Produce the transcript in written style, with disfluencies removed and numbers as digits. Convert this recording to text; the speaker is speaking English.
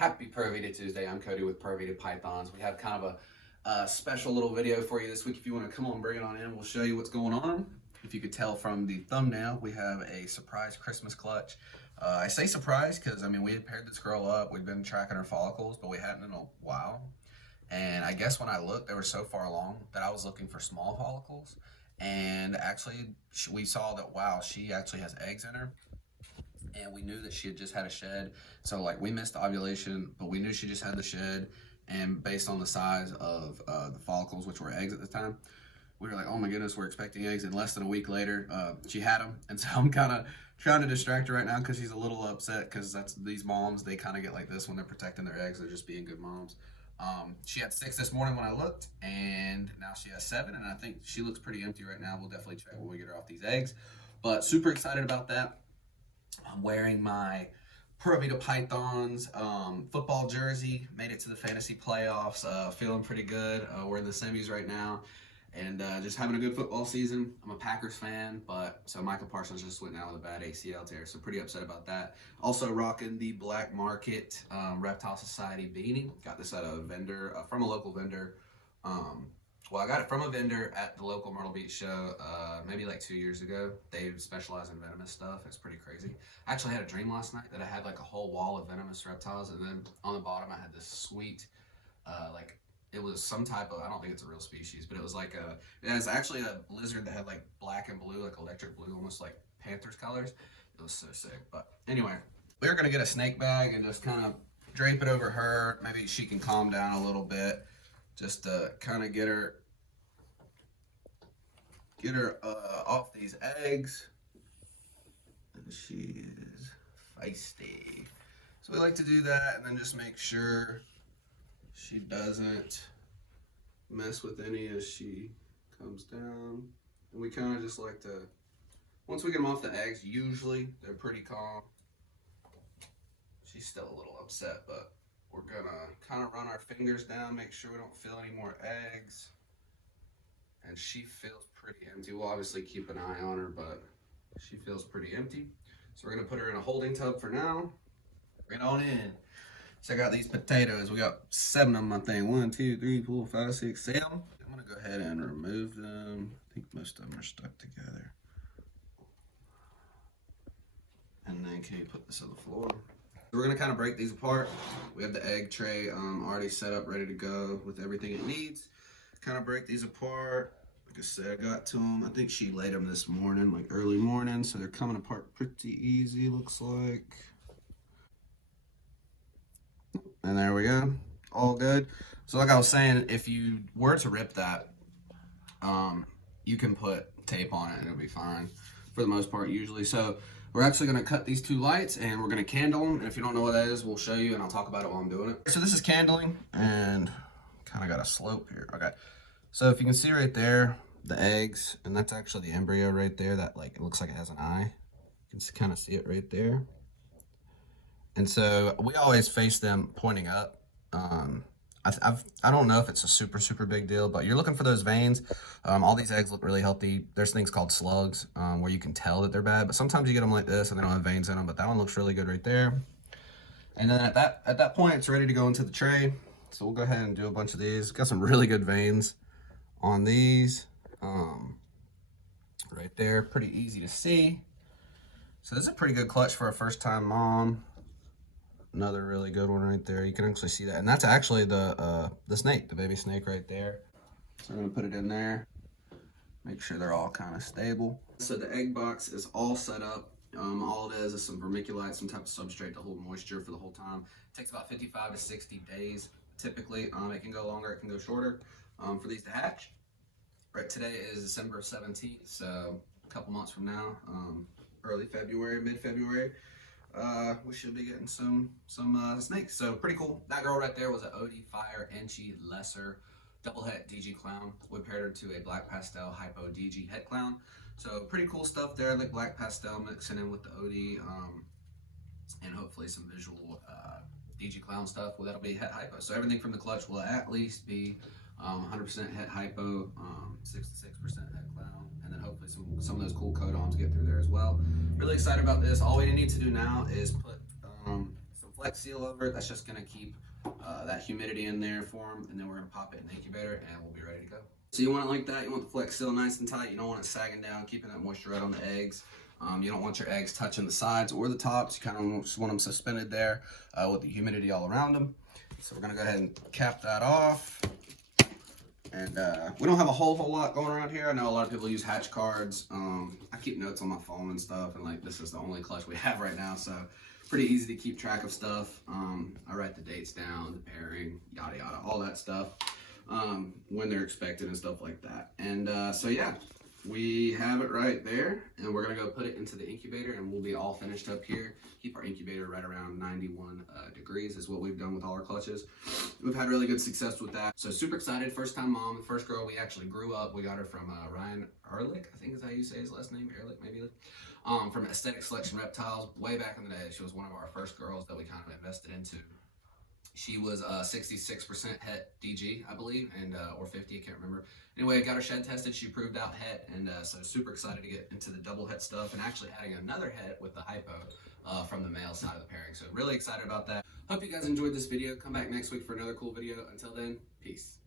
Happy Purvita Tuesday. I'm Cody with Purvita Pythons. We have kind of a special little video for you this week. If you want to come on, bring it on in, we'll show you what's going on. If you could tell from the thumbnail, we have a surprise Christmas clutch. I say surprise because, we had paired this girl up. We've been tracking her follicles, but we hadn't in a while. And I guess when I looked, they were so far along that I was looking for small follicles. And actually, we saw that, wow, she actually has eggs in her. And we knew that she had just had a shed. So like we missed ovulation, but we knew she just had the shed. And based on the size of the follicles, which were eggs at the time, we were like, oh my goodness, we're expecting eggs. And less than a week later, she had them. And so I'm kind of trying to distract her right now because she's a little upset because that's these moms, they kind of get like this when they're protecting their eggs. They're just being good moms. She had 6 this morning when I looked, and now she has 7. And I think she looks pretty empty right now. We'll definitely check when we get her off these eggs. But super excited about that. I'm wearing my Purvita Pythons football jersey. Made it to the fantasy playoffs. Feeling pretty good. We're in the semis right now, and just having a good football season. I'm a Packers fan, but so Micah Parsons just went down with a bad ACL tear, so pretty upset about that. Also rocking the Black Market Reptile Society beanie. Got this at a vendor from a local vendor. Well, I got it from a vendor at the local Myrtle Beach show maybe like 2 years ago. They specialize in venomous stuff. It's pretty crazy. I actually had a dream last night that I had like a whole wall of venomous reptiles, and then on the bottom I had this sweet, like it was some type of, I don't think it's a real species, but it was like it was actually a lizard that had like black and blue, like electric blue, almost like Panthers colors. It was so sick. But anyway, we were gonna get a snake bag and just kind of drape it over her. Maybe she can calm down a little bit. Just to kind of get her off these eggs. And she is feisty. So we like to do that and then just make sure she doesn't mess with any as she comes down. And we kind of just like to, once we get them off the eggs, usually they're pretty calm. She's still a little upset, but we're gonna kind of run our fingers down, make sure we don't feel any more eggs. And she feels pretty empty. We'll obviously keep an eye on her, but she feels pretty empty. So we're gonna put her in a holding tub for now. Bring it on in. Check out these potatoes. We got 7 of them, I think. 1, 2, 3, 4, 5, 6, 7. I'm gonna go ahead and remove them. I think most of them are stuck together. And then can you put this on the floor? We're gonna kind of break these apart. We have the egg tray already set up, ready to go with everything it needs. Kind of break these apart. Like I said, I got to them. I think she laid them this morning, like early morning, so they're coming apart pretty easy, looks like. And there we go, all good. So like I was saying, if you were to rip that, you can put tape on it and it'll be fine for the most part usually. So we're actually gonna cut these 2 lights and we're gonna candle them. And if you don't know what that is, we'll show you and I'll talk about it while I'm doing it. So this is candling and kind of got a slope here. Okay, so if you can see right there, the eggs, and that's actually the embryo right there that like, it looks like it has an eye. You can kind of see it right there. And so we always face them pointing up. I don't know if it's a super big deal, but you're looking for those veins. All these eggs look really healthy. There's things called slugs where you can tell that they're bad, but sometimes you get them like this and they don't have veins in them, but that one looks really good right there. And then at that point, it's ready to go into the tray. So we'll go ahead and do a bunch of these. Got some really good veins on these right there. Pretty easy to see. So this is a pretty good clutch for a first-time mom. Another really good one right there. You can actually see that. And that's actually the snake, the baby snake right there. So we're gonna put it in there. Make sure they're all kind of stable. So the egg box is all set up. All it is some vermiculite, some type of substrate to hold moisture for the whole time. It takes about 55 to 60 days typically. It can go longer, it can go shorter for these to hatch. Right, today is December 17th, so a couple months from now, early February, mid-February, we should be getting some snakes. So pretty cool. That girl right there was an OD Fire Enchi Lesser double het DG clown. We paired her to a black pastel hypo DG het clown. So pretty cool stuff there, like black pastel mixing in with the OD, and hopefully some visual DG clown stuff. Well, that'll be het hypo. So everything from the clutch will at least be 100% het hypo, 6 to 6% het clown, and then hopefully some of those cool codons get through there as well. Really excited about this. All we need to do now is put some Flex Seal over it. That's just gonna keep that humidity in there for them, and then we're gonna pop it in the incubator and we'll be ready to go. So you want it like that. You want the Flex Seal nice and tight. You don't want it sagging down, keeping that moisture right on the eggs. You don't want your eggs touching the sides or the tops. You kind of just want them suspended there with the humidity all around them. So we're gonna go ahead and cap that off. And we don't have a whole lot going around here. I know a lot of people use hatch cards. I keep notes on my phone and stuff, and like this is the only clutch we have right now, so pretty easy to keep track of stuff. I write the dates down, the pairing, yada yada, all that stuff, when they're expected and stuff like that. And so yeah, we have it right there, and we're gonna go put it into the incubator, and we'll be all finished up here. Keep our incubator right around 91 degrees is what we've done with all our clutches. We've had really good success with that. So super excited. First time mom, the first girl we actually grew up. We got her from Ryan Ehrlich, I think is how you say his last name, Ehrlich maybe. From Aesthetic Selection Reptiles, way back in the day. She was one of our first girls that we kind of invested into. She was 66% het DG, I believe, and or 50, I can't remember. Anyway, got her shed tested. She proved out het, and so super excited to get into the double het stuff and actually adding another het with the hypo from the male side of the pairing. So really excited about that. Hope you guys enjoyed this video. Come back next week for another cool video. Until then, peace.